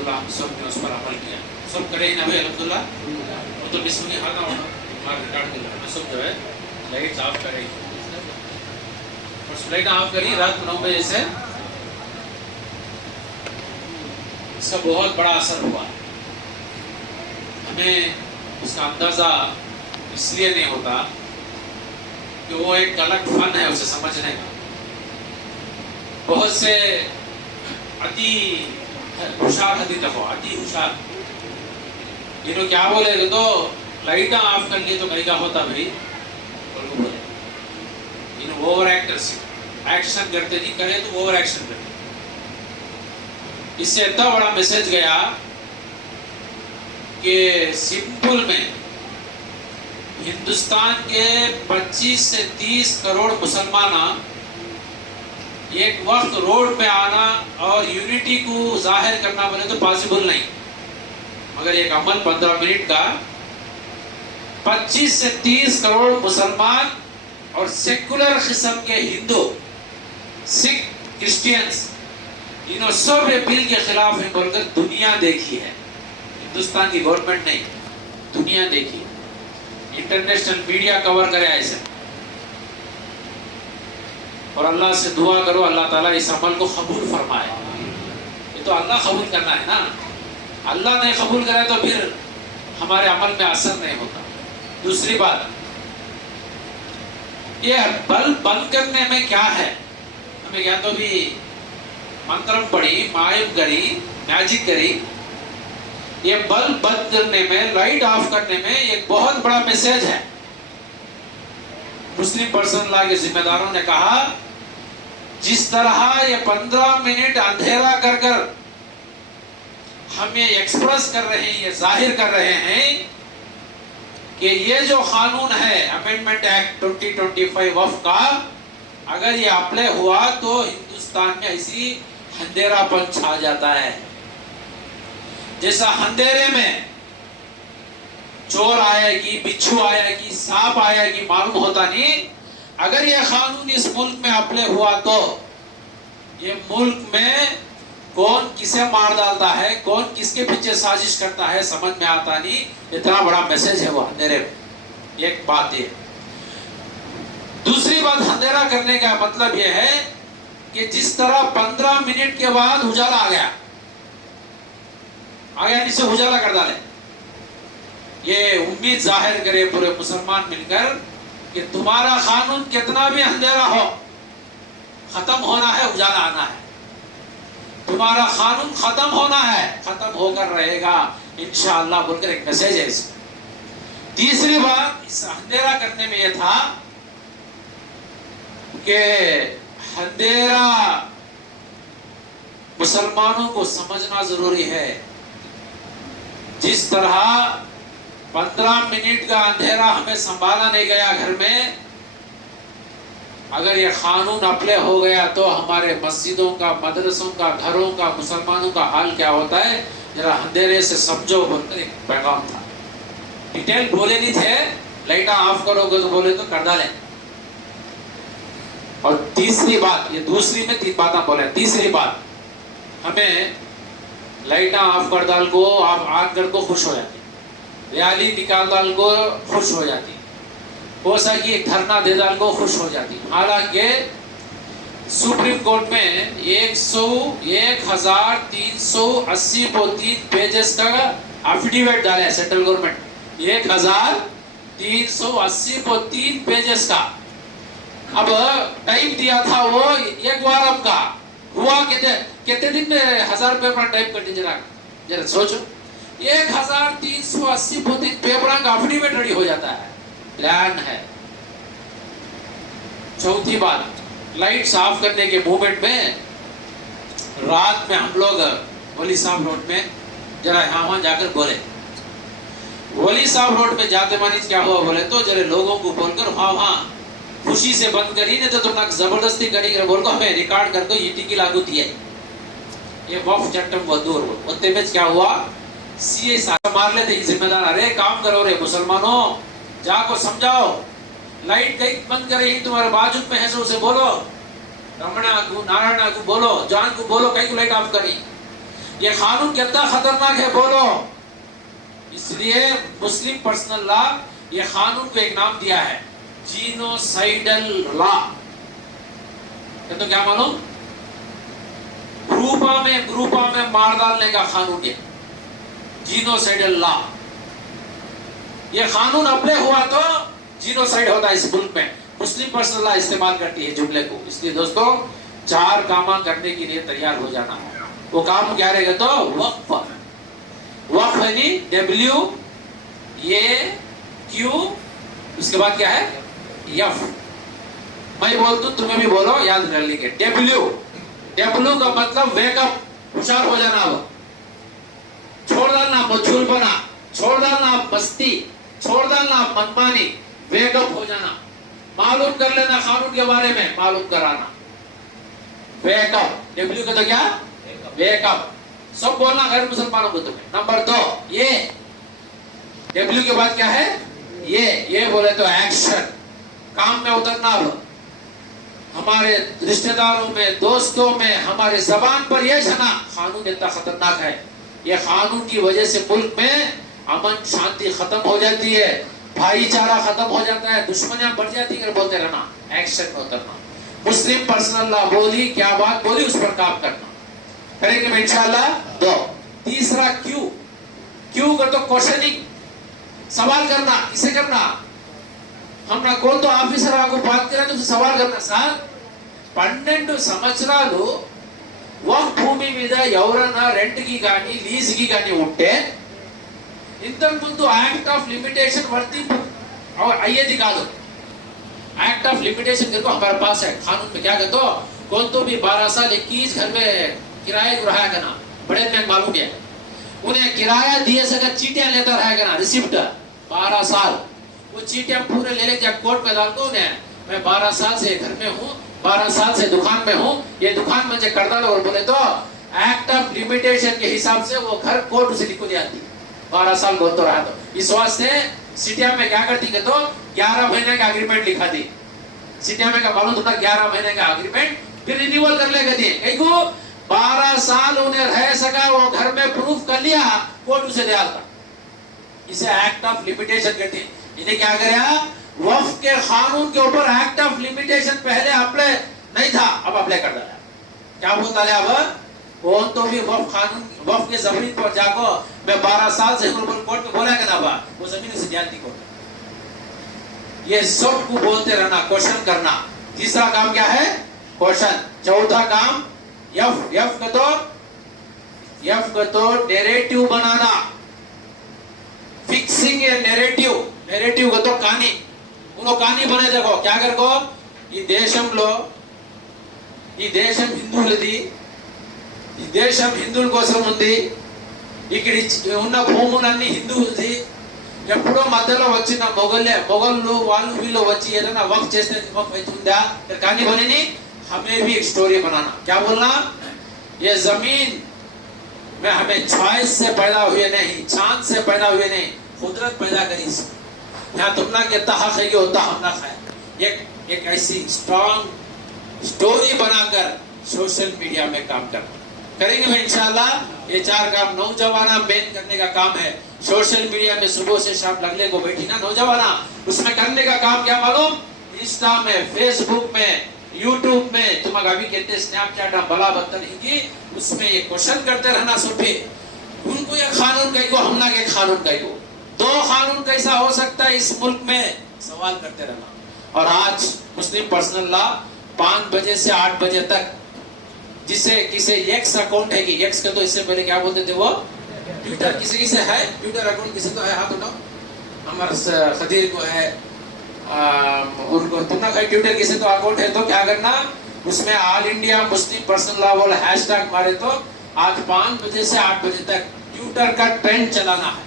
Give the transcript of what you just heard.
अल्हम्दुलिल्लाह हम सब ने उस पर अमल किया। सब करे ना भाई अल्हम्दुलिल्लाह। वो तो बिस्मिल्लाह खाना होना हमारा रिकॉर्ड कर रहा है। सब जो है लाइट ऑफ करें और लाइट ऑफ करी रात 9 बजे से इसका बहुत बड़ा असर हुआ। हमें उसका अंदाजा इसलिए नहीं होता कि वो एक अलग फन है उसे समझने का। बहुत से अति होशियार अति होशियार इन्हों क्या बोले तो लाइट ऑफ कर लिए तो कहीं का होता भाई बोले इन ओवर एक्टर्स एक्शन करते नहीं करे तो ओवर एक्शन करते। इससे इतना बड़ा मैसेज गया कि सिंपल में हिंदुस्तान के 25 से 30 करोड़ मुसलमान एक वक्त रोड पे आना और यूनिटी को जाहिर करना बोले तो पॉसिबल नहीं, मगर एक अमल 15 मिनट का 25 से 30 करोड़ मुसलमान और सेकुलर किस्म के हिंदू सिख क्रिश्चियंस इन्होंने सब बिल के खिलाफ है बोलकर दुनिया देखी है। हिंदुस्तान की गवर्नमेंट नहीं, दुनिया देखी, इंटरनेशनल मीडिया कवर करे ऐसे। और अल्लाह से दुआ करो अल्लाह ताला इस अमल को कबूल फरमाए। ये तो अल्लाह कबूल करना है ना, अल्लाह नहीं कबूल करे तो फिर हमारे अमल में असर नहीं होता। दूसरी बात, ये बल्ब बंद करने में क्या है, हमें क्या तो भी मंत्रम पढ़ी, मायम करी, मैजिक करी। ये बल्ब बंद करने में, लाइट ऑफ करने में एक बहुत बड़ा मैसेज है। मुस्लिम पर्सनल लॉ के जिम्मेदारों ने कहा जिस तरह ये 15 मिनट अंधेरा कर कर हम ये एक्सप्रेस कर रहे हैं, ये जाहिर कर रहे हैं कि ये जो कानून है अमेंडमेंट एक्ट 2025 वफ का, अगर ये अप्लाई हुआ तो हिंदुस्तान में ऐसी अंधेरापन छा जाता है। जैसा अंधेरे में चोर आएगी, बिच्छू आएगी, सांप आएगी मालूम होता नहीं, अगर ये कानून इस मुल्क में अप्लाई हुआ तो ये मुल्क में कौन किसे मार डालता है, कौन किसके पीछे साजिश करता है समझ में आता नहीं। इतना बड़ा मैसेज है वो अंधेरे में। एक बात ये। दूसरी बात, अंधेरा करने का मतलब ये है कि जिस तरह 15 मिनट के बाद उजाला आ गया नीचे उजाला कर डाले, ये उम्मीद जाहिर करे पूरे मुसलमान मिलकर कि तुम्हारा कानून कितना भी अंधेरा हो खत्म होना है, उजाला आना है। तुम्हारा कानून खत्म होना है, खत्म होकर रहेगा इंशाअल्लाह बोलकर एक मैसेज है इसमें। तीसरी बात इस अंधेरा करने में यह था कि अंधेरा मुसलमानों को समझना जरूरी है। जिस तरह 15 मिनट का अंधेरा हमें संभाला नहीं गया घर में, अगर ये कानून अप्लाई हो गया तो हमारे मस्जिदों का, मदरसों का, घरों का, मुसलमानों का हाल क्या होता है जरा अंधेरे से समझो बोलकर एक पैगाम था। डिटेल बोले नहीं थे, लाइटा ऑफ करोगे तो बोले तो कर डालें। और तीसरी बात, ये दूसरी में 3 बातें बोले। तीसरी बात, हमें लाइटा ऑफ कर डाल को, आप आग कर को खुश हो जाती, रैली निकाल डाल को खुश हो जाती, हो सकी एक धरना दे डाल को खुश हो जाती। हालांकि सुप्रीम कोर्ट में 1380 पेजेस का एफिडेविट डाला है सेंट्रल गवर्नमेंट, 1380 पेजेस का। अब टाइम दिया था वो 1 वारम का, हुआ कितने दिन में 1000 पेपर टाइप कर दीजिए, जरा सोचो। 1380 पेपर का एफिडेविट रेडी हो जाता है, प्लान है। चौथी बात, लाइट्स ऑफ करने के मूवमेंट में रात में हम लोग वली साहब रोड में जरा यहाँ वहां जाकर बोले, वली साहब रोड में जाते मानी क्या हुआ बोले तो जरा लोगों को बोलकर वहां खुशी से बंद करी, नहीं तो तुमने जबरदस्ती करी बोल को हमें रिकॉर्ड करके ईटी की लागू दिया। ये वफ चट्टम वदूर उत्ते में क्या हुआ, सीए साहब मार लेते जिम्मेदार, अरे काम करो रे मुसलमानों, जाको समझाओ, लाइट कहीं बंद करे तुम्हारे बाजू में है, उसे बोलो, रमणा को, नारायणा को बोलो, जान को बोलो, कहीं को लाइट ऑफ करी। ये कानून कितना खतरनाक है बोलो। इसलिए मुस्लिम पर्सनल लॉ ये कानून को एक नाम दिया है, जीनोसाइडल लॉ। तो क्या मालूम, ग्रुपा में मार डालने का कानून है जीनोसाइडल लॉ। ये कानून अप्लाई हुआ तो जीनोसाइड होता है इस मुल्क में। मुस्लिम पर्सनल लॉ इस्तेमाल करती है जुमले को। इसलिए दोस्तों 4 काम करने के लिए तैयार हो जाना है। वो काम क्या रहेगा तो वक्फ। वक्फ है नी WAQ, उसके बाद क्या है यफ। मैं बोल दूं तुम्हें भी बोलो, याद कर लीजिए। W का मतलब वेकअप, होशियार हो जाना। अब छोड़ डालना मजबूरपना, छोड़ डालना मस्ती, छोड़ डालना मनमानी, वेकअप हो जाना। मालूम कर लेना कानून के बारे में, मालूम कराना, वेकअप। W का तो क्या वेकअप। सब बोलना गैर मुसलमानों को तुम्हें। नंबर 2 ये W के बाद क्या है ये बोले तो एक्शन, काम में उतरना। हमारे रिश्तेदारों में, दोस्तों में, हमारे जबान पर यह छना कानून इतना खतरनाक है। ये कानून की वजह से मुल्क में अमन शांति खत्म हो जाती है, भाईचारा खत्म हो जाता है, दुश्मनियां बढ़ जाती है। बोलते रहना, एक्शन में उतरना। मुस्लिम पर्सनल लॉ बोली, क्या बात बोली, उस पर काम करना। करेंगे इंशाअल्लाह। 2 तीसरा क्यों का तो क्वेश्चनिंग, सवाल करना। किसे करना, हमने कौन तो ఆఫీసర్ ఆకు బాత్ करना तो सवाल करना। సార్ 12 సంవత్సరాలు వక్ఫ్ భూమి మీద ఎవరన్నా రెంట్ కి గాని లీజ్ కి గాని ఉంటే ఇంతకు ముందు యాక్ట్ ఆఫ్ लिमिटेशन వర్తింపు అయ్యేది కాదు। एक्ट ऑफ लिमिटेशन देखो हमारे पास है कानून में। क्या कहते हो, कौन तो भी 12 साल 21 घर में किराए को रहा करना, बड़े में मालूम है उन्हें किराया दिए सके चीटियां लेता रहा करना, रिसिप्ट 12 साल। वो चीटियां पूरे ले लेके कोर्ट में डाल दो उन्हें, मैं 12 साल से घर में हूँ, 12 साल से दुकान में हूँ, ये दुकान मुझे कर डालो। और बोले तो एक्ट ऑफ लिमिटेशन के हिसाब से वो घर कोर्ट से निकल जाती। 12 साल बोल तो रहा। तो इस वास्ते सिटिया में क्या करती है तो 11 महीने का एग्रीमेंट लिखा दी। सिटिया में का मालूम था 11 महीने का एग्रीमेंट, फिर रिन्यूअल कर लेगा दिए। कहीं को 12 साल उन्हें रह सका, वो घर में प्रूफ कर लिया, कोर्ट उसे दे आता। इसे एक्ट ऑफ लिमिटेशन कहते हैं। इन्हें क्या करेगा, वक्फ के कानून के ऊपर एक्ट ऑफ लिमिटेशन पहले अप्लाई नहीं था, अब अप्लाई कर दिया। क्या बोलता है अब, कौन तो भी वक्फ कानून, वक्फ के जमीन पर जाको मैं 12 साल से कोर्ट में बोला ना, वो जमीन से ज्ञान को ये सब को बोलते रहना, क्वेश्चन करना। तीसरा काम क्या है, क्वेश्चन। चौथा काम यफ का तो नैरेटिव बनाना, फिक्सिंग ए नैरेटिव का तो कहानी। उन्होंने कहानी बने। देखो क्या कर को ఈ దేశం హిందువులది, ఈ దేశం హిందువుల కోసం ఉంది, ఇక్కడ ఉన్న భూములన్నీ హిందువులది। ఎప్పుడో మధ్యలో వచ్చిన మొగళ్ళు వాళ్ళు వీళ్ళు వచ్చి ఏదైనా వక్ఫ్ చేస్తే వక్ఫ్ అవుతుందా, कहानी बनी। हमें भी एक स्टोरी बनाना। क्या बोलना, ये जमीन में हमें चॉइस से पैदा हुए नहीं, चांद से पैदा हुए नहीं, कुदरत पैदा करी। यहाँ तुमना कितना हक है कि होता हमना खाए। एक ऐसी स्ट्रॉन्ग स्टोरी बनाकर सोशल मीडिया में काम करना करेंगे भाई इंशाल्लाह। ये 4 काम नौजवाना मेन करने का काम है। सोशल मीडिया में सुबह से शाम लगने को बैठी ना नौजवाना, उसमें करने का काम क्या मालूम, इंस्टा में, फेसबुक में, यूट्यूब में, तुम अभी कहते स्नैपचैट बला बदतमीजी, उसमें ये क्वेश्चन करते रहना। सुबह उनको ये कानून कही को, हमना के कानून कही को, 2 कानून कैसा हो सकता है इस मुल्क में, सवाल करते रहना। और आज मुस्लिम पर्सनल लॉ 5 बजे से 8 बजे तक, जिसे किसे एक्स अकाउंट है कि एक्स का तो इससे पहले क्या बोलते थे वो ट्विटर, किसी है ट्विटर अकाउंट, किसी तो है हाथ उठाओ, हमारे खदीर को है, उनको तुमने कहा ट्विटर किसी तो अकाउंट है तो क्या करना, उसमें all India Muslim personal law वाला हैशटैग मारे तो आज 5 बजे से 8 बजे तक ट्विटर का ट्रेंड चलाना है।